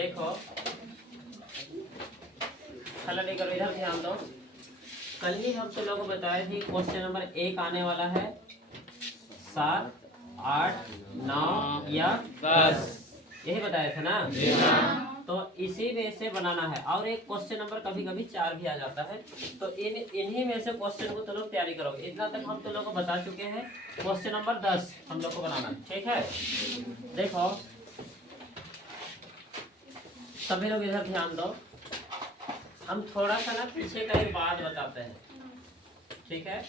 देखो हल्ला नहीं करो, इधर ध्यान दो। कल ही हम तो लोगों को बताए थे क्वेश्चन नंबर 1 आने वाला है 7, 8, 9 या 10, यही बताया था ना। तो इसी में से बनाना है। और एक क्वेश्चन नंबर कभी कभी 4 भी आ जाता है, तो इन्हीं में से क्वेश्चन को तो लोग तैयारी करोगे। इतना तक हम तो लोग को बता चुके हैं। क्वेश्चन नंबर 10 हम लोग को बनाना है, ठीक है। देखो सभी लोग इधर ध्यान दो। हम थोड़ा सा ना पीछे का एक बात बताते हैं, ठीक है,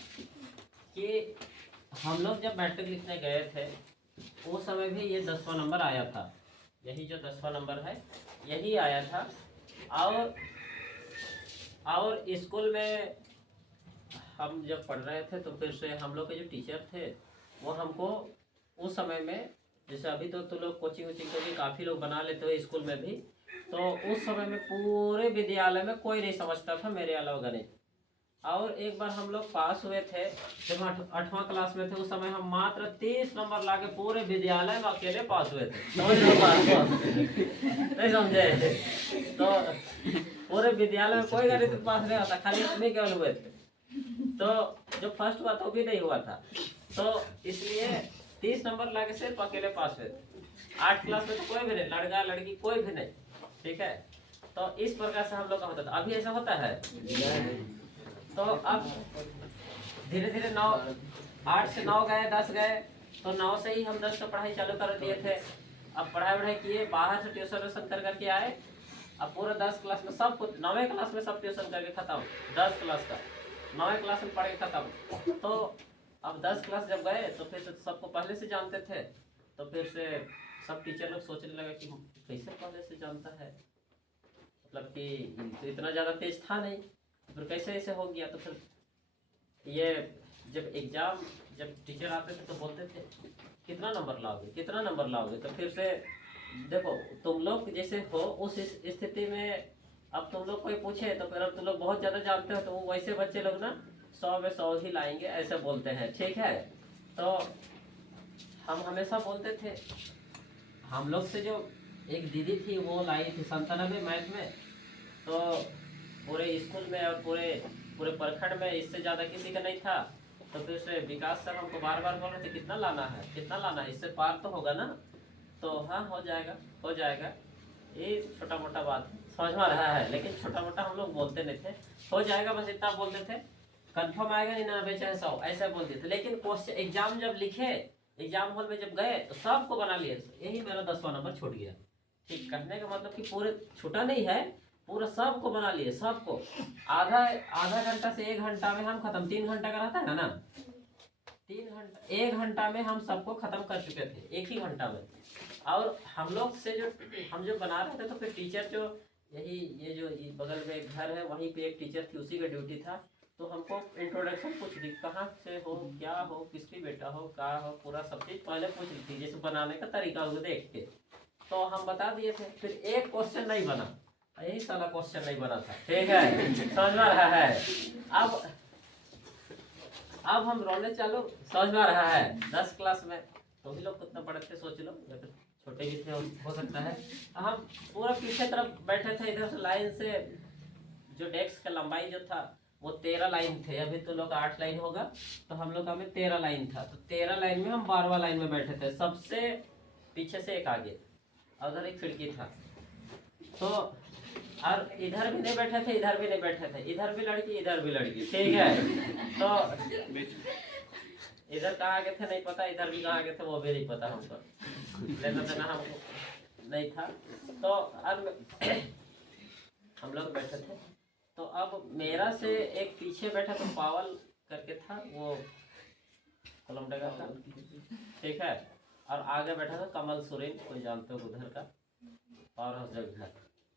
कि हम लोग जब मैट्रिक लिखने गए थे उस समय भी ये 10वां नंबर आया था। यही जो 10वां नंबर है यही आया था। और स्कूल में हम जब पढ़ रहे थे तो फिर से हम लोग के जो टीचर थे वो हमको उस समय में, जैसे अभी तो लोग कोचिंग वोचिंग के भी काफ़ी लोग बना लेते हो स्कूल में भी, तो उस समय में पूरे विद्यालय में कोई नहीं समझता था मेरे अलावा गणित। और एक बार हम लोग पास हुए थे जब 8वां क्लास में थे। उस समय हम मात्र 30 नंबर लाके पूरे विद्यालय में अकेले पास हुए थे। समझ लो नहीं समझे? तो पूरे विद्यालय में कोई गणित पास नहीं होता, खाली हम ही केवल हुए थे। तो जो फर्स्ट हुआ तो भी नहीं हुआ था, तो इसलिए 30 नंबर लाके सिर्फ अकेले पास हुए थे। 8 क्लास में तो कोई भी नहीं, लड़का लड़की कोई भी नहीं, ठीक है। तो इस प्रकार से हम लोग का होता था। अभी ऐसा होता है? तो अब धीरे धीरे 9, 8 से 9 गए, 10 गए, तो 9 से ही हम 10 का पढ़ाई चालू कर दिए थे। अब पढ़ाई किए, बाहर से ट्यूशन करके आए। अब पूरा 10 क्लास में सब कुछ, 9वीं क्लास में सब ट्यूशन करके खत्म। 10 क्लास का 9वीं क्लास में पढ़ के खत्म। तो अब 10 क्लास जब गए तो फिर तो सबको पहले से जानते थे। तो फिर से सब टीचर लोग सोचने लगे कि कैसे पहले से जानता है, मतलब कि तो इतना ज़्यादा तेज था नहीं, फिर कैसे ऐसे हो गया। तो फिर ये जब एग्ज़ाम, जब टीचर आते थे तो बोलते थे कितना नंबर लाओगे, कितना नंबर लाओगे। तो फिर से देखो तुम लोग जैसे हो उस स्थिति में, अब तुम लोग कोई पूछे तो फिर अब तुम लोग बहुत ज़्यादा जानते हो, तो वो वैसे बच्चे लोग ना 100 में 100 ही लाएंगे, ऐसे बोलते हैं, ठीक है। तो हम हमेशा बोलते थे। हम लोग से जो एक दीदी थी वो लाई थी 97 मैथ में, तो पूरे स्कूल में और पूरे प्रखंड में इससे ज़्यादा किसी का नहीं था। तो फिर से विकास सर हमको बार बार बोल रहे थे कितना लाना है, कितना लाना है, इससे पार तो होगा ना। तो हाँ हो जाएगा, हो जाएगा, ये छोटा मोटा बात समझ में रहा है। लेकिन छोटा मोटा हम लोग बोलते नहीं थे, हो जाएगा बस इतना बोलते थे। कंफर्म आएगा 99 चाहे 100 ऐसा बोलते थे। लेकिन क्वेश्चन एग्जाम जब लिखे, एग्जाम हॉल में जब गए तो सबको बना लिए। यही मेरा 10वां नंबर छूट गया। ठीक, कहने का मतलब कि पूरे छूटा नहीं है, पूरा सबको बना लिए, सबको। आधा आधा घंटा से 1 घंटा में हम खत्म। 3 घंटा का रहता है ना, 3 घंटा 1 घंटा में हम सबको खत्म कर चुके थे, एक ही घंटा में। और हम लोग से जो हम जो बना रहे थे, तो फिर टीचर जो यही ये जो बगल में एक घर है वहीं पे एक टीचर थी, उसी का ड्यूटी था। तो हमको इंट्रोडक्शन पूछ ली, कहाँ से हो, क्या हो, किसकी बेटा हो, क्या हो, पूरा सब चीज़ पहले पूछ ली थी, जैसे बनाने का तरीका उसको देख के। तो हम बता दिए थे। फिर एक क्वेश्चन नहीं बना, यही साला क्वेश्चन नहीं बना था, ठीक है, समझ में रहा है। अब हम रोने चालू, समझ में रहा है। 10 क्लास में तो भी लोग कितना बड़े थे सोच लो, या फिर छोटे भी थे हो सकता है। हम पूरा पीछे तरफ बैठे थे, इधर से लाइन से जो डेस्क का लंबाई जो था वो 13 लाइन थे। अभी तो लोग 8 लाइन होगा, तो हम लोग का में 13 लाइन था। तो 13 लाइन में हम 12वां लाइन में बैठे थे, सबसे पीछे से एक आगे, उधर एक खिड़की था। तो और इधर भी नहीं बैठे थे, इधर भी नहीं बैठे थे, इधर भी लड़की, इधर भी लड़की, ठीक है। तो इधर कहाँ आगे थे नहीं पता, इधर भी कहाँ आगे थे वो भी नहीं पता हमको, लेना देना हमको नहीं था। तो अब हम लोग बैठे थे। तो अब मेरा से एक पीछे बैठा तो पावल करके था, वो कोलमडे का था, ठीक है। और आगे बैठा था कमल सुरेन, कोई जानते हो उधर का, और उस जगह।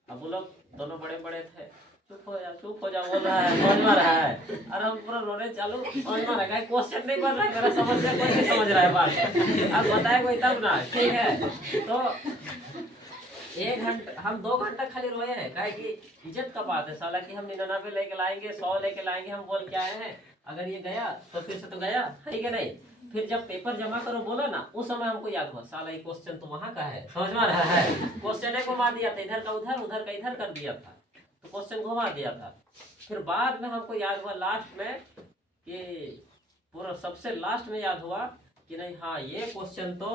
अब वो लोग दोनों बड़े बड़े थे। चुप हो जा, चुप हो जा, बोल रहा है, समझ में रहा है। और हम पूरा रोने चालू, समझ में रहा है, क्वेश्चन नहीं बन रहा है, मेरा समझ में कोई नहीं समझ रहा है बात। अब बताए कोई तब ना, ठीक है। तो 1 घंटा, हम 2 घंटा खाली रोए हैं, काहे कि इज्जत का बात है साला, कि हम 99 लेके लाएंगे, 100 लेके लाएंगे, हम बोल के आए हैं। अगर ये गया तो फिर से तो गया है कि नहीं। फिर जब पेपर जमा करो बोला ना, उस समय हमको याद हुआ साला ये क्वेश्चन तो वहां का है, समझ में आ रहा है। क्वेश्चन घुमा दिया था, इधर का उधर का इधर कर दिया था, तो क्वेश्चन घुमा दिया था। फिर बाद में हमको याद हुआ लास्ट में कि पूरा सबसे लास्ट में याद हुआ कि नहीं हाँ ये क्वेश्चन तो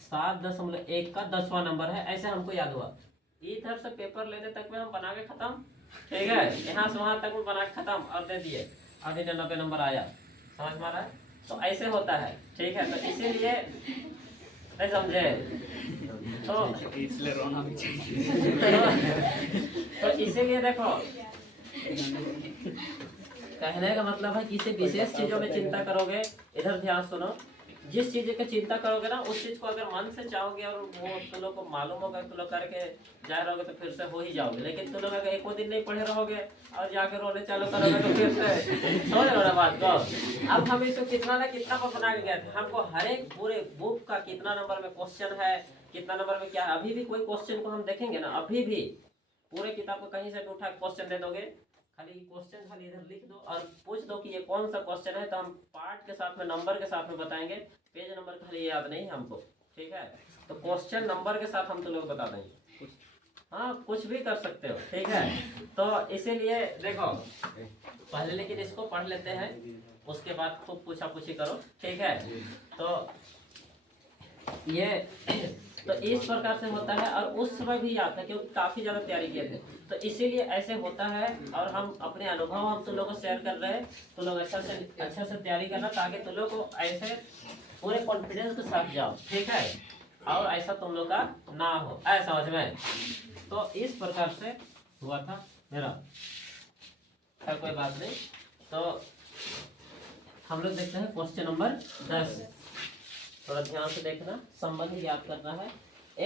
7.1 का 10वां नंबर है, ऐसे हमको याद हुआ। इधर से पेपर लेने तक में हम बना के खत्म, ठीक है, यहाँ से वहां तक में बना के खत्म और दे दिए, और 90 नंबर आया, समझ में आ रहा है। तो ऐसे होता है, ठीक है। तो इसीलिए नहीं समझे तो इसलिए रोना भी चाहिए। तो इसीलिए देखो कहने का मतलब है किसी विशेष चीजों में चिंता करोगे, इधर ध्यान सुनो, जिस चीज की चिंता करोगे ना उस चीज को अगर मन से चाहोगे और वो तुम लोग को मालूम होगा, तुम लोग करके जा रहोगे तो फिर से हो ही जाओगे। लेकिन तुम लोग अगर एक दिन नहीं पढ़े रहोगे और जाकर रोने चालू करोगे तो फिर से समझ लो ना बात को। अब हम इसको कितना ना कितना पर बना के गए थे, हमको हर एक पूरे बुक का कितना नंबर में क्वेश्चन है, कितना नंबर में क्या है। अभी भी कोई क्वेश्चन को हम देखेंगे ना, अभी भी पूरे किताब को कहीं से भी उठा क्वेश्चन दे दोगे, खाली क्वेश्चन खाली इधर लिख दो और पूछ दो कि ये कौन सा क्वेश्चन है, तो हम पार्ट के साथ में नंबर के साथ में बताएंगे, पेज नंबर खाली याद नहीं हमको, ठीक है। तो क्वेश्चन नंबर के साथ हम तो लोग बता देंगे, हाँ कुछ भी कर सकते हो, ठीक है। तो इसीलिए देखो पहले लेकिन इसको पढ़ लेते हैं, उसके बाद खूब पूछा पूछी करो, ठीक है। तो ये तो इस प्रकार से होता है, और उस समय भी याद था क्योंकि काफी ज्यादा तैयारी किए थे, तो इसीलिए ऐसे होता है। और हम अपने अनुभव हम तुम लोग को शेयर कर रहे हैं, तो लोग अच्छा से तैयारी करना, ताकि तुम लोग को ऐसे पूरे कॉन्फिडेंस के साथ जाओ, ठीक है, और ऐसा तुम लोग का ना हो, ऐसा समझ में। तो इस प्रकार से हुआ था मेरा, खैर कोई बात नहीं। तो हम लोग देखते हैं क्वेश्चन नंबर 10, थोड़ा ध्यान से देखना। संबंध ज्ञात करना है,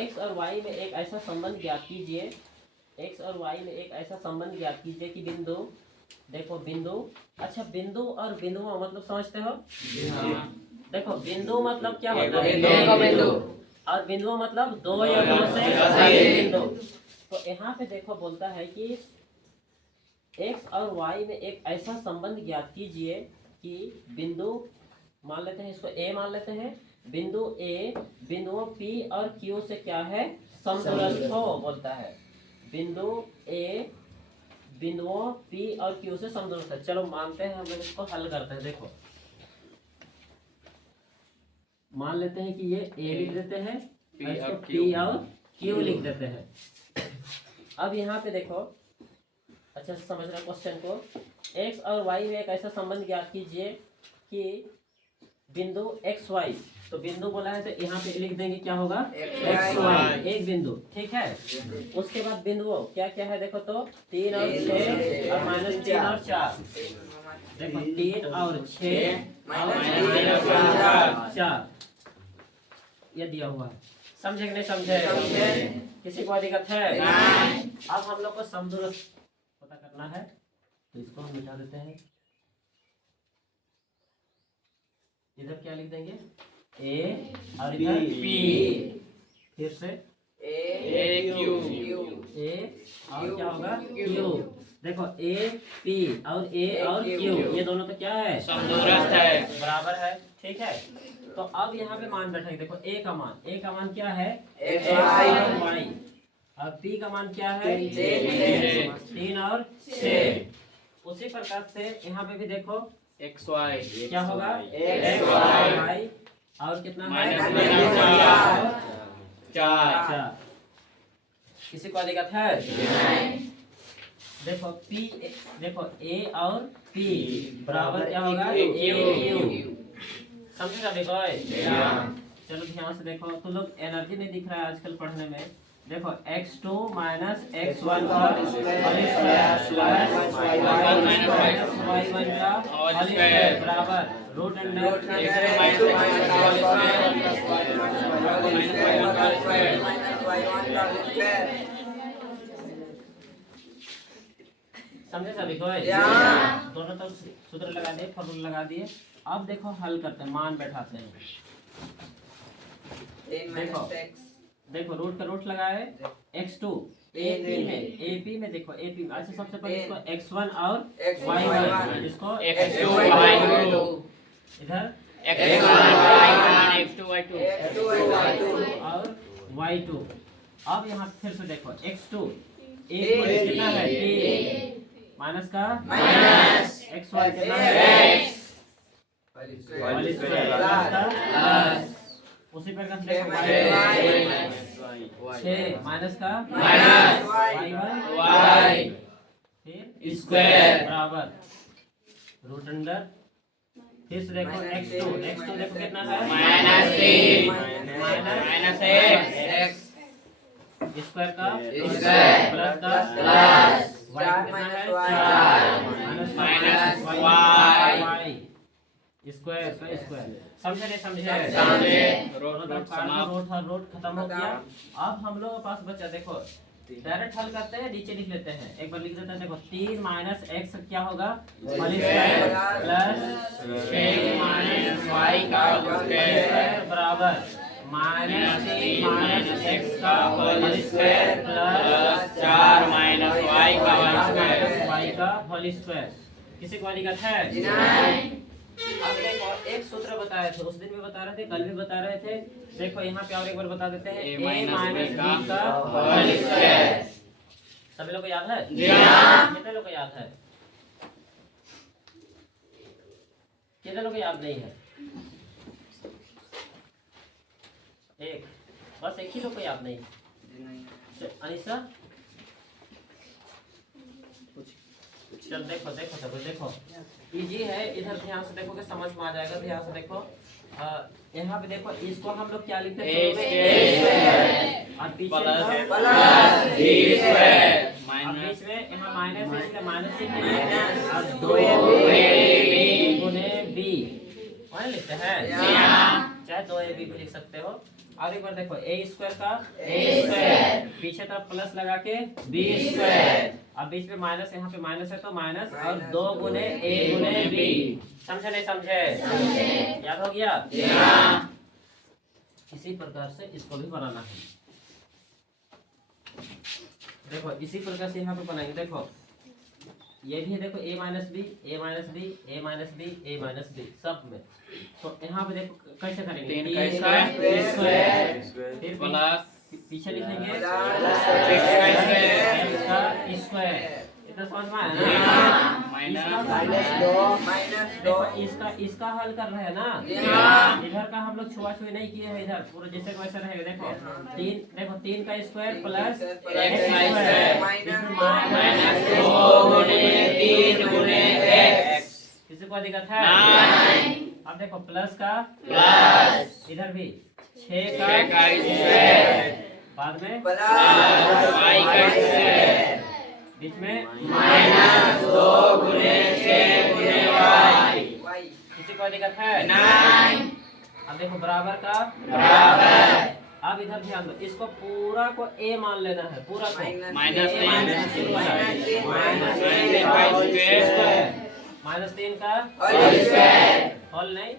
x और y में एक ऐसा संबंध ज्ञात कीजिए, x और y में एक ऐसा संबंध ज्ञात कीजिए कि बिंदु, देखो बिंदु, अच्छा बिंदु और बिंदुओं मतलब समझते हो, देखो बिंदु मतलब क्या होता है, और बिंदुओं मतलब दो या दो से अधिक बिंदु। तो यहाँ पे देखो बोलता है कि x और y में एक ऐसा संबंध ज्ञात कीजिए कि बिंदु, मान लेते हैं इसको a मान लेते हैं, बिंदु a बिंदुओं P और Q से क्या है, समदूरस्थ हो, बोलता है बिंदु a बिंदुओं P और Q से समदूरस्थ है। चलो मानते हैं, हम लोग इसको हल करते हैं। देखो मान लेते हैं कि ये a लिख देते हैं, P और Q लिख देते हैं। अब यहाँ पे देखो अच्छा समझना क्वेश्चन को, x और y में एक ऐसा संबंध ज्ञात कीजिए कि बिंदु x y, तो बिंदु बोला है तो यहाँ पे लिख देंगे क्या होगा, x y एक बिंदु, ठीक है। उसके बाद बिंदुओं क्या क्या है देखो, तो 3 और 6 और -3 और 4, देखो 3 और 6 और -4 ये दिया हुआ है, समझे कि नहीं समझे, किसी को दिक्कत है। अब हम लोग को समदूरस्थ पता करना है, तो इसको हम मिटा देते हैं, इधर क्या लिख देंगे a और इधर p, फिर से a और क्या होगा q, देखो a p और a और q ये दोनों तो क्या है, समदूरस्थ है, बराबर है, ठीक है। तो अब यहाँ पे मान बैठेंगे, देखो a का मान क्या है, x और y, और p का मान क्या है 3 और 6। उसी प्रकार से यहाँ पे भी देखो एक्स वाई क्या होगा, x y और कितना है चार। किसी को दिक्कत है, देखो p, देखो a और p बराबर क्या होगा a q, समझे सभी को। चलो ध्यान से देखो, तो लोग एनर्जी नहीं दिख रहा है आजकल पढ़ने में। देखो x2 माइनस x1 का y1 का बराबर रूट अंडर समझे सभी को, दोनों तो सूत्र लगा दिए, फॉर्मूला लगा दिए। अब देखो हल करते हैं, मान बैठाते हैं। देखो देखो रूट का रूट लगाए x2 AP में देखो AP में अच्छा सबसे पहले इसको x1 और y1 इसको x2 y2 इधर x1 y1 x2 y2 और y2। अब यहाँ फिर से देखो x2 AP में कितना है a माइनस का माइनस x1 कितना है वाली स्क्वायर प्लस का उसी प्रकार से देखो 6 माइनस का माइनस y1 फिर स्क्वायर बराबर रूट अंडर फिर से देखो x2 देखो कितना है -3 माइनस -x स्क्वायर का स्क्वायर प्लस का प्लस y कितना है 4 माइनस y स्क्वायर का स्क्वायर समझे नहीं समझे समझे। रोट खत्म हो गया। अब हम लोग के पास बचा देखो डायरेक्ट हल करते हैं नीचे लिख लेते हैं एक बार लिख देते हैं देखो 3 माइनस x क्या होगा whole square plus 6 minus y का स्क्वायर बराबर -3 माइनस x का whole square plus 4 minus y का होल स्क्वायर y का होल स्क्वायर। किसी को दिक्कत है? अब देखो एक सूत्र बताए थे उस दिन भी बता रहे थे कल भी बता रहे थे देखो यहाँ पे और एक बार बता देते हैं a माइनस b b का होल स्क्वायर। सभी लोग को याद है जी हाँ। कितने लोग को याद है कितने लोग को याद नहीं है एक बस एक ही लोग को याद नहीं तो अनिशा चल देखो देखो इजी है इधर ध्यान से देखोगे समझ में आ जाएगा ध्यान से देखो यहाँ पे देखो इसको हम लोग क्या लिखते हैं और पीछे प्लस b स्क्वायर अब बीच में यहाँ माइनस है इसलिए माइनस और 2ab गुने b वही लिखते हैं हाँ। चाहे 2ab भी लिख सकते हो। और एक बार देखो a स्क्वायर का a स्क्वायर पीछे तरफ प्लस लगा के b स्क्वायर अब बीच में माइनस यहाँ पे माइनस है तो माइनस और 2 गुने a गुने b समझे नहीं समझे याद हो गया इसी प्रकार से इसको भी बनाना है देखो इसी प्रकार से यहाँ पे बनाएंगे देखो ये भी है देखो a minus b a minus b a minus b a minus b सब में तो यहाँ पे देखो कैसे करेंगे 3 का स्क्वायर फिर प्लस पीछे लिखेंगे x का स्क्वायर इतना समझ में आया ना देखो इसका हल कर रहे हैं ना इधर का हम लोग छुआ छुई नहीं किए हैं इधर पूरा जैसे को वैसा रहेगा देखो 3 का square plus x square minus 2 गुने 3 गुने x किसी को दिक्कत है अब देखो प्लस का प्लस इधर भी 6 का का स्क्वायर बाद में y का स्क्वायर बीच में माइनस 2 गुने 6 गुने y किसी को दिक्कत है 9 अब देखो बराबर का बराबर अब इधर ध्यान दो इसको पूरा को a मान लेना है पूरा को -3 का होल नहीं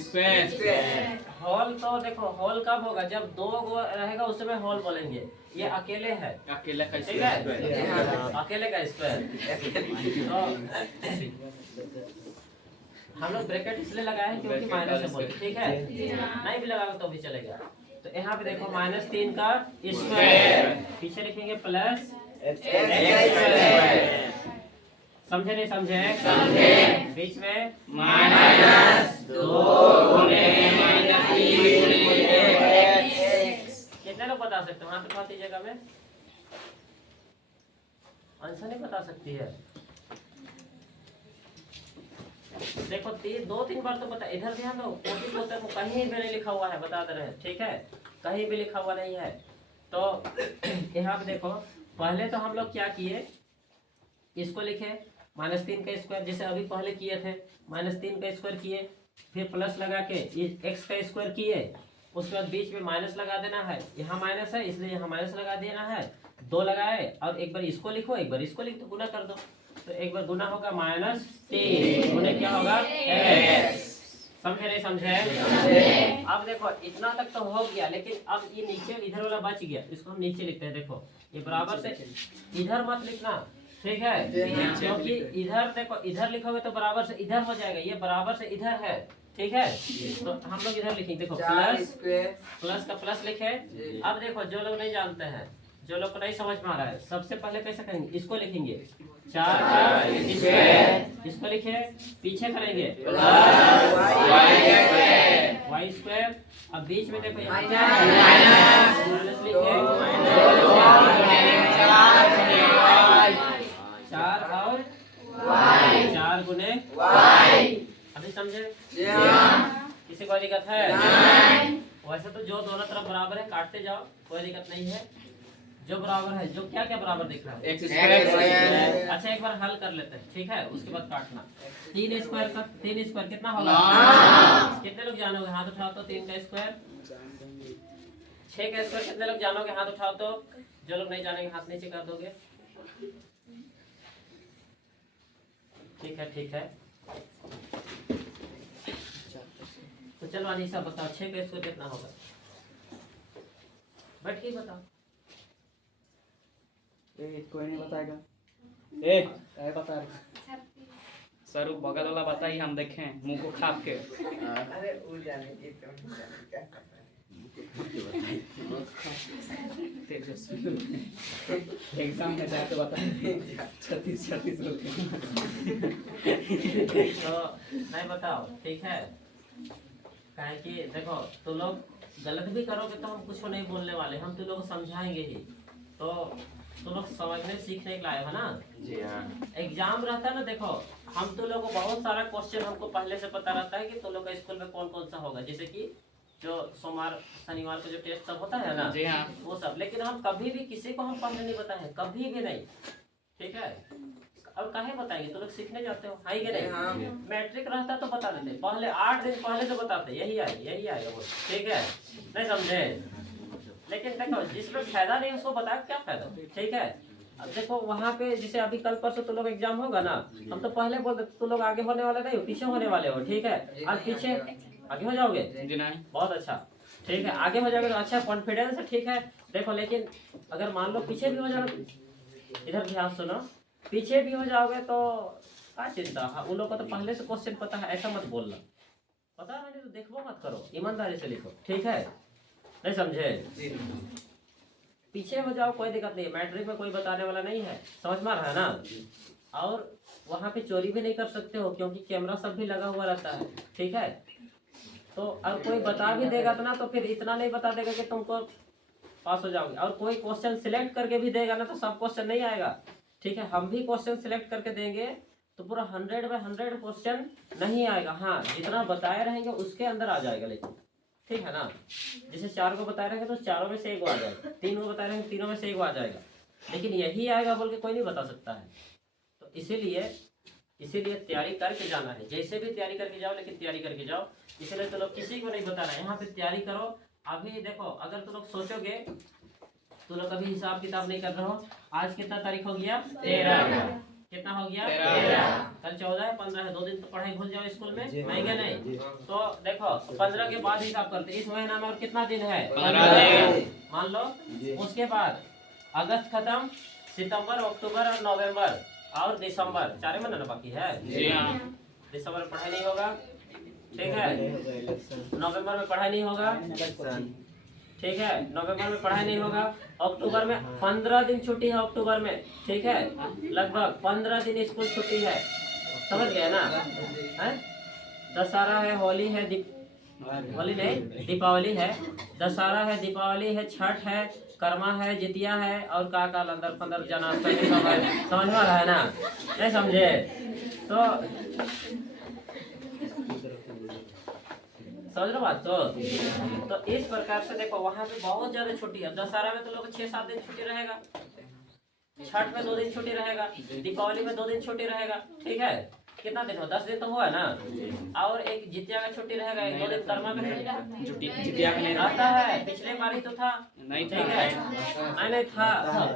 स्क्वायर होल तो देखो होल कब होगा जब 2 गो रहेगा उस समय होल बोलेंगे ये अकेले है अकेला का ठीक है स्क्वायर अकेले का स्क्वायर तो हम लोग ब्रैकेट इसलिए लगाए हैं क्योंकि माइनस है बोले ठीक है नहीं भी लगाओ तो भी चलेगा। तो यहाँ पे देखो -3 का स्क्वायर पीछे लिखेंगे प्लस समझे नहीं समझे बीच में -2 गुने -3 गुने x कितने लोग बता सकते हो हाथ उठा दीजिएगा में आंसर नहीं बता सकती है देखो 2-3 बार तो बता इधर ध्यान दो कोशिश होता है को कहीं भी नहीं लिखा हुआ है बता दे रहे हैं ठीक है कहीं भी लिखा हुआ नहीं है। तो यहाँ पे देखो पहले तो हम लोग क्या किए इसको लिखे -3 का स्क्वायर जैसे अभी पहले किए थे -3 का स्क्वायर किए फिर प्लस लगा के x का स्क्वायर किए उसके बाद बीच में माइनस लगा देना है यहाँ माइनस है इसलिए यहाँ माइनस लगा देना है 2 लगाए और एक बार इसको लिखो एक बार इसको लिख दो गुना कर दो तो एक बार गुना होगा -3 गुने क्या होगा x समझे नहीं समझे? अब देखो इतना तक तो हो गया, लेकिन अब ये नीचे इधर वाला बच गया, इसको हम नीचे लिखते हैं। देखो ये बराबर से इधर मत लिखना, ठीक है, क्योंकि इधर देखो इधर लिखोगे तो बराबर से इधर हो जाएगा, ये बराबर से इधर है, ठीक है। तो हम लोग इधर लिखेंगे, देखो प्लस का प्लस लिखे। अब देखो जो लोग नहीं जानते हैं, जो लोग को नहीं समझ में आ रहा है, सबसे पहले कैसे करेंगे, इसको लिखेंगे 4 का स्क्वायर, इसको लिखे, पीछे करेंगे y स्क्वायर। अब बीच में देखो माइनस लिखे 4 और 4 गुने अभी समझे? किसी को दिक्कत है? वैसे तो जो दोनों तरफ बराबर है काटते जाओ, कोई दिक्कत नहीं है। जो बराबर है, जो क्या क्या बराबर दिख रहा है? x²। अच्छा एक बार हल कर लेते हैं, ठीक है, उसके बाद काटना। 3 स्क्वायर का 3 स्क्वायर कितना होगा? कितने लोग जानोगे? हाथ उठाओ तो 3 का स्क्वायर। 6 का स्क्वायर कितने लोग जानोगे? हाथ उठाओ तो। जो लोग नहीं जानेंगे हाथ नीचे कर दोगे। ठीक है ठीक है। तो चलो अनीसा बताओ 6 का स्क्वायर कितना होगा? बैठ के बताओ। कोई नहीं बताएगा। बता रहे सर बगल वाला बताइए, हम देखें मुंह को खाप के। अरे वो जाने की तो एग्जाम में जाए तो बता 36 रुपये। तो नहीं बताओ, ठीक है, काहे कि देखो तो लोग गलत भी करोगे तो हम कुछ नहीं बोलने वाले, हम तो लोग समझाएंगे ही। तो लोग समझने सीखने के लाए हो ना? जी हाँ। एग्जाम रहता है ना, देखो हम तो लोगों को बहुत सारा क्वेश्चन हमको पहले से पता रहता है कि तो लोग का स्कूल में कौन कौन सा होगा, जैसे कि जो सोमवार शनिवार को जो टेस्ट सब होता है ना, जी हाँ। वो सब। लेकिन हम कभी भी किसी को हम पहले नहीं बताए, कभी भी नहीं, ठीक है। और काहे बताएंगे, तो लोग सीखने जाते हो, है कि नहीं? मैट्रिक रहता तो बता देते, पहले 8 दिन पहले तो बताते यही आएगा वो, ठीक है, नहीं समझे? लेकिन देखो जिसमें फायदा नहीं उसको बताया क्या फायदा, ठीक है। अब देखो वहाँ पे जैसे अभी कल परसों तो लोग एग्जाम होगा ना, हम तो पहले बोल देते तो लोग आगे होने वाले नहीं हो, पीछे होने वाले हो, ठीक है। आज पीछे आगे हो जाओगे, जी नहीं। बहुत अच्छा, ठीक है, आगे हो जाओगे तो अच्छा कॉन्फिडेंस है, ठीक है। देखो लेकिन अगर मान लो पीछे भी हो जाओगे, इधर ध्यान सुनो, पीछे भी हो जाओगे तो क्या चिंता, हाँ उन लोग को तो पहले से क्वेश्चन पता है, ऐसा मत बोलना, पता नहीं तो देखो मत करो, ईमानदारी से लिखो, ठीक है, नहीं समझे? पीछे हो जाओ कोई दिक्कत नहीं है, मैट्रिक में कोई बताने वाला नहीं है, समझ में आ रहा है ना? और वहाँ पे चोरी भी नहीं कर सकते हो क्योंकि कैमरा सब भी लगा हुआ रहता है, ठीक है। तो अब कोई बता भी देगा तो ना, तो फिर इतना नहीं बता देगा कि तुमको पास हो जाओगे, और कोई क्वेश्चन सिलेक्ट करके भी देगा ना तो सब क्वेश्चन नहीं आएगा, ठीक है। हम भी क्वेश्चन सिलेक्ट करके देंगे तो पूरा 100/100 क्वेश्चन नहीं आएगा, हाँ जितना बताए रहेंगे उसके अंदर आ जाएगा, लेकिन ठीक है ना। जैसे 4 को बताए रहेंगे तो 4 में से 1 आ जाएगा, 3 को बताए रहेंगे 3 में से 1 आ जाएगा, लेकिन यही आएगा बोल के कोई नहीं बता सकता है। तो इसीलिए तैयारी करके जाना है, जैसे भी तैयारी करके जाओ, लेकिन तैयारी करके जाओ। इसलिए तो लोग किसी को नहीं बताना है, यहाँ पे तैयारी करो। अभी देखो अगर तुम लोग सोचोगे तो लोग अभी हिसाब किताब नहीं कर रहे हो, आज कितना तारीख हो गया? 13। कितना हो गया? 13। कल 14 है, 15 है, 2 दिन तो पढ़ाई भूल जाओ स्कूल में, नहीं नहीं? तो देखो 15 के बाद हिसाब करते, इस महीना में और कितना दिन है? 15 दिन मान लो। उसके बाद अगस्त खत्म, सितंबर, अक्टूबर और नवंबर और दिसंबर, 4 महीना बाकी है। दिसंबर में पढ़ाई नहीं होगा, ठीक है। नवंबर में पढ़ाई नहीं होगा, ठीक है, नवंबर में पढ़ाई नहीं होगा। अक्टूबर में 15 दिन छुट्टी है, अक्टूबर में, ठीक है, लगभग 15 दिन स्कूल छुट्टी है, समझ गए ना? है दशहरा है, होली है, होली नहीं दीपावली है, दशहरा है, दीपावली है, छठ है, कर्मा है, जितिया है, और का अंदर 15 जन्माष्टमी सब है, समझ में आ रहा है ना? नहीं समझे? समझ रहे बात? तो इस प्रकार से देखो वहाँ पे बहुत ज्यादा छुट्टी है। दशहरा में तो लोग 6-7 दिन छुट्टी रहेगा, छठ में 2 दिन छुट्टी रहेगा, दीपावली में 2 दिन छुट्टी रहेगा, ठीक है। कितना दिन हो? 10 दिन तो हुआ ना, और एक जितिया का छुट्टी रहेगा, 1-2 दिन कर्मा का छुट्टी जितिया का नहीं रहता है। पिछले बार ही तो था, नहीं ठीक है, नहीं था,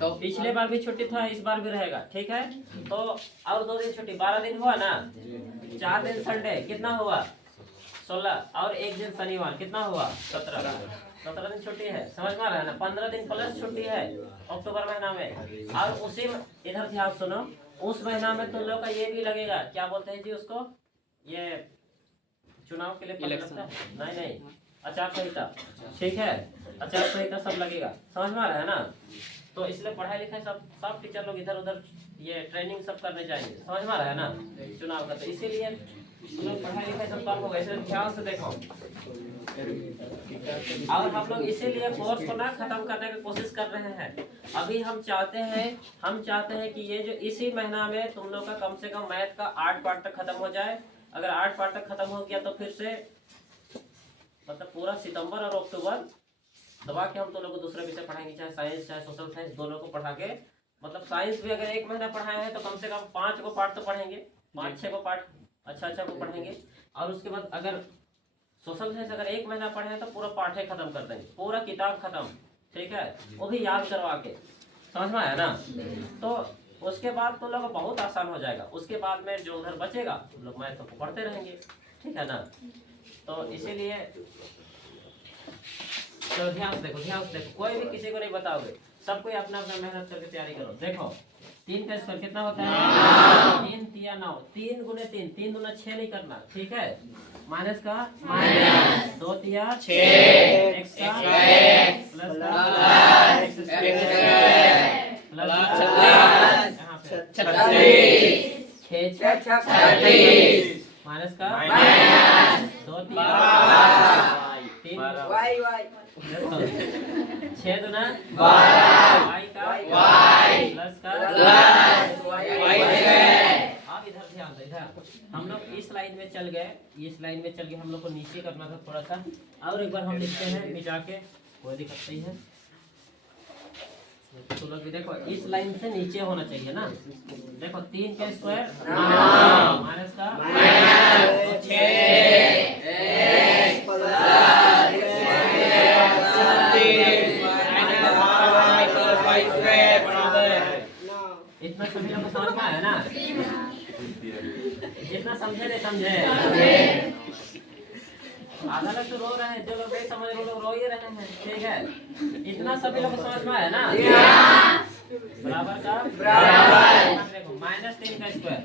तो पिछले बार भी छुट्टी था, इस बार भी रहेगा, ठीक है। तो और 2 दिन छुट्टी, 12 दिन हुआ ना, 4 दिन संडे, कितना हुआ? 16 और एक दिन शनिवार कितना हुआ 17 दिन छुट्टी है, समझ में आ रहा है ना। 15 दिन प्लस छुट्टी है अक्टूबर महीना में। और उसी में इधर ध्यान सुनो, उस महीना में तुम लोग का ये भी लगेगा, क्या बोलते हैं जी उसको, ये चुनाव के लिए पता लगता है? नहीं, आचार संहिता, ठीक है, आचार संहिता सब लगेगा, समझ में आ रहा है ना। तो इसलिए पढ़ाई लिखाई सब टीचर लोग इधर उधर ये ट्रेनिंग सब करने जाएंगे, समझ में आ रहा है ना चुनाव का। तो इसीलिए लोग पढ़ाई लिखाई सब काम होगा, इसलिए ध्यान से देखो। और हम लोग इसीलिए कोर्स को ना खत्म करने की कोशिश कर रहे हैं। अभी हम चाहते हैं कि ये जो इसी महीना में तुम लोग का कम से कम मैथ का 8 पार्ट तक खत्म हो जाए। अगर 8 पार्ट तक खत्म हो गया तो फिर से मतलब पूरा सितंबर और अक्टूबर दबा के हम तुम लोग को दूसरे विषय पढ़ाएंगे, चाहे साइंस चाहे सोशल साइंस, दोनों को पढ़ा के, मतलब साइंस भी अगर 1 महीना पढ़ाए हैं तो कम से कम 5 को पार्ट तो पढ़ेंगे, 5-6 को पार्ट अच्छा को पढ़ेंगे। और उसके बाद अगर सोशल साइंस अगर 1 महीना पढ़े हैं तो पूरा पाठ ही खत्म कर देंगे, पूरा किताब खत्म, ठीक है, वो भी याद करवा के, समझ में आया ना। तो उसके बाद तो लोग बहुत आसान हो जाएगा। उसके बाद में जो उधर बचेगा तुम लोग मैथ को पढ़ते रहेंगे, ठीक है ना। तो इसीलिए तो ध्यान से देखो, कोई भी किसी को नहीं बताओगे, सब कोई अपना अपना मेहनत करके तैयारी करो। देखो 3 का स्क्वायर कितना होता है 3 तिया 9, 3 गुने 3, 3 दूना 6 नहीं करना, ठीक है। माइनस का माइनस, 2 तिया 6, x का प्लस प्लस 36 माइनस का माइनस, 2 तिया 3 6 दूना 12, y का प्लस का आप इधर ध्यान दो। इधर हम लोग इस लाइन में चल गए, हम लोग को नीचे करना था थोड़ा सा। और एक बार हम लिखते हैं मिटा के, कोई दिक्कत नहीं है। तो लोग भी देखो इस लाइन से नीचे होना चाहिए ना। देखो 3 का स्क्वायर माइनस का इतना सभी लोग को समझ में आया ना। जितना समझे नहीं समझे, आधा लोग तो रो रहे हैं, जो लोग नहीं समझ रहे लोग रो ही रहे हैं, ठीक है। इतना सभी लोग को समझ में आया ना। बराबर का बराबर, देखो -3 का स्क्वायर,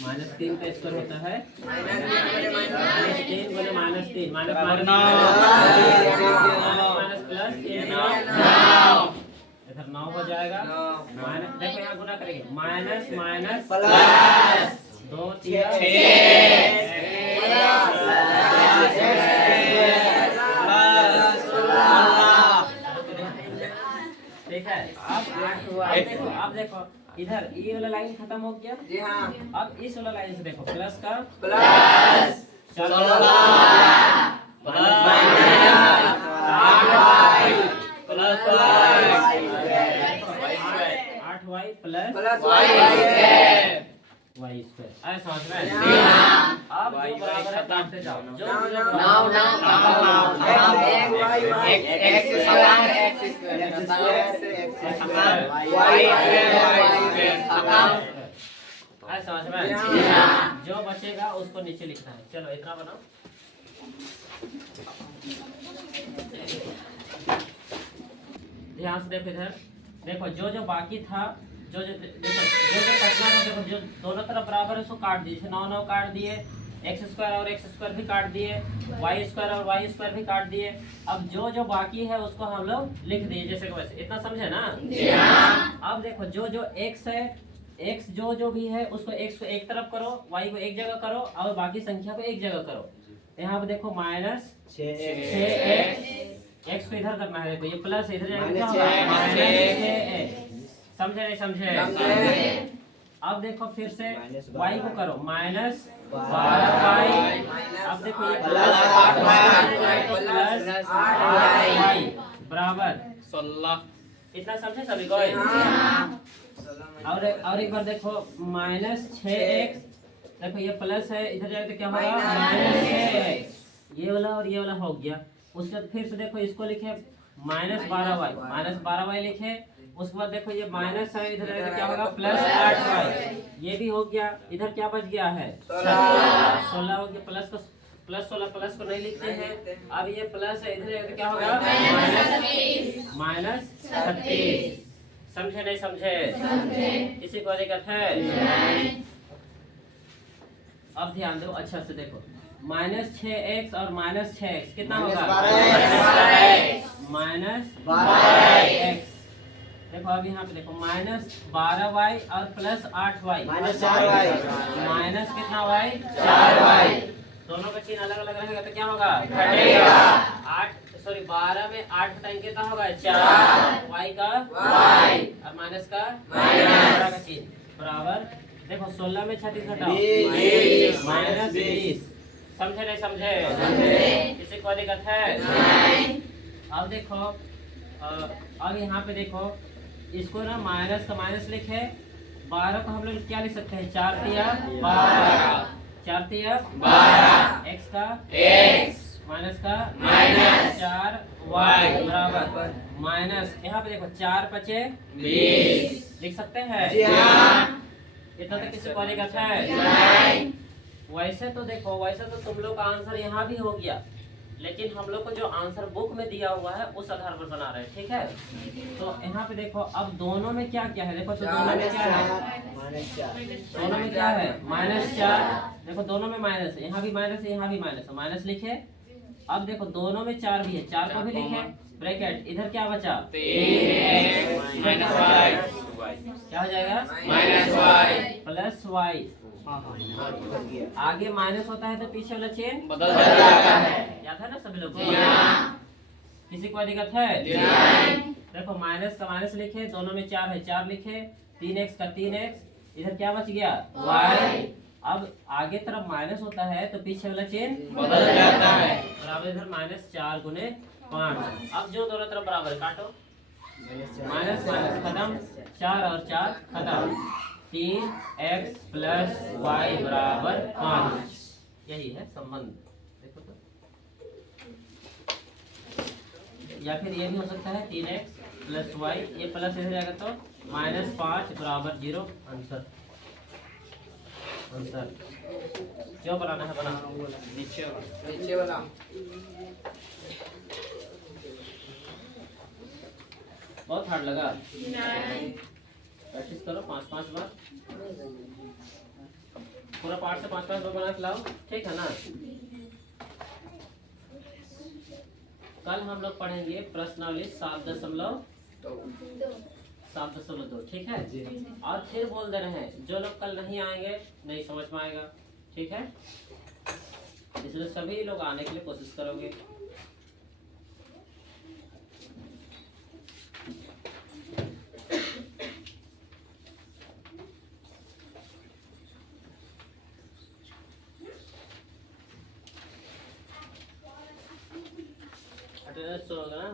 -3 का स्क्वायर होता है -3 गुने -3 माइनस प्लस 9, इधर 9 हो जाएगा। माइनस देखो यहाँ गुना करेंगे, माइनस माइनस प्लस 2 तिया 6 ठीक है। अब देखो इधर ये वाला लाइन खत्म हो गया जी हाँ। अब इस वाला लाइन से देखो प्लस का plus 8y plus y square, ऐसा समझ में। अब जो बराबर है काटते जाओ, जो समझ में। जो बचेगा उसको नीचे लिखना है। चलो इतना बनाओ। ध्यान से देखो, इधर देखो जो बाकी था, जो कटना था, देखो जो दोनों तरफ बराबर है उसको काट दिए, 9 काट दिए, x स्क्वायर और x स्क्वायर भी काट दिए, y स्क्वायर और y स्क्वायर भी काट दिए। अब जो बाकी है उसको हम लोग लिख दिए जैसे कि वैसे। इतना समझे ना। अब देखो जो x है, x जो भी है उसको x को एक तरफ करो, y को एक जगह करो और बाकी संख्या को एक जगह करो। यहाँ पे देखो -6x, x को इधर करना है, देखो ये प्लस इधर जाएगा, -6x। समझे नहीं समझे? अब देखो फिर से y को करो -12y। अब देखो ये प्लस 8y बराबर 16। इतना समझे सभी को? और एक बार देखो -6x, देखो ये प्लस है, इधर जाएगा तो क्या होगा -6x। ये वाला और ये वाला हो गया। उसके बाद फिर से देखो इसको लिखे -12y लिखे। उसके बाद देखो ये माइनस है, इधर आएगा क्या होगा +8y। ये भी हो गया। इधर क्या बच गया है 16 हो गया। प्लस को +16 प्लस को नहीं लिखते हैं। अब ये प्लस है, इधर आएगा क्या होगा -36। समझे नहीं समझे? किसी को दिक्कत है? अब ध्यान दो अच्छा से देखो। -6x और -6x कितना होगा -12x। देखो अब यहाँ पे देखो -12y और +8y -4y माइनस कितना y 4y। दोनों का चिन्ह अलग अलग रहेगा तो क्या होगा घटेगा। 12 में 8 घटाएंगे कितना होगा 4। y का y और माइनस का माइनस का चिन्ह बराबर। देखो 16 में 36 घटाओ -20। समझे नहीं समझे? किसी को दिक्कत है? अब देखो अब यहाँ पे देखो इसको ना माइनस का माइनस लिखे। 12 को हम लोग क्या लिख सकते हैं 4 तिया 12, 4 तिया 12, x का x माइनस का माइनस 4y बराबर माइनस यहाँ पे देखो 4 × 5 = 20 लिख सकते हैं। इतना तो किसी को दिक्कत है? वैसे तो देखो वैसे तो तुम लोग का आंसर यहाँ भी हो गया, लेकिन हम लोग को जो आंसर बुक में दिया हुआ है उस आधार पर बना रहे हैं। ठीक है, तो यहाँ पे देखो अब दोनों में क्या क्या है। देखो तो दोनों में क्या है दोनों में क्या है -4। देखो दोनों में माइनस है, यहाँ भी माइनस है यहाँ भी माइनस है, माइनस लिखे। अब देखो दोनों में 4 भी है, 4 को भी लिखे ब्रैकेट। इधर क्या बचा 3x क्या हो जाएगा +y। आगे माइनस होता है तो पीछे वाला चेन बदल जाता है। याद है ना सभी लोग को? किसी को दिक्कत है? देखो माइनस का माइनस लिखे, दोनों में 4 है 4 लिखे, 3x का 3x, इधर क्या बच गया y। अब आगे तरफ माइनस होता है तो पीछे वाला चेन बदल जाता है। बराबर इधर -4 × 5। अब जो दोनों तरफ बराबर काटो, माइनस माइनस खत्म, 4 और 4 खत्म, 3x + y बराबर 5। यही है संबंध। देखो तो, या फिर ये भी हो सकता है 3x + y, ये प्लस इधर जाएगा तो -5 बराबर 0। आंसर जो बनाना है बना। नीचे वाला बहुत हार्ड लगा? प्रैक्टिस करो 5-5 बार, पूरा पार्ट से 5-5 बार बना के लाओ। ठीक है ना? कल हम लोग पढ़ेंगे प्रश्नावली 7.2। ठीक है, और फिर बोल दे रहे हैं जो लोग कल नहीं आएंगे नहीं समझ में आएगा। ठीक है, इसलिए सभी लोग आने के लिए कोशिश करोगे। अटेंडेंस होगा ना?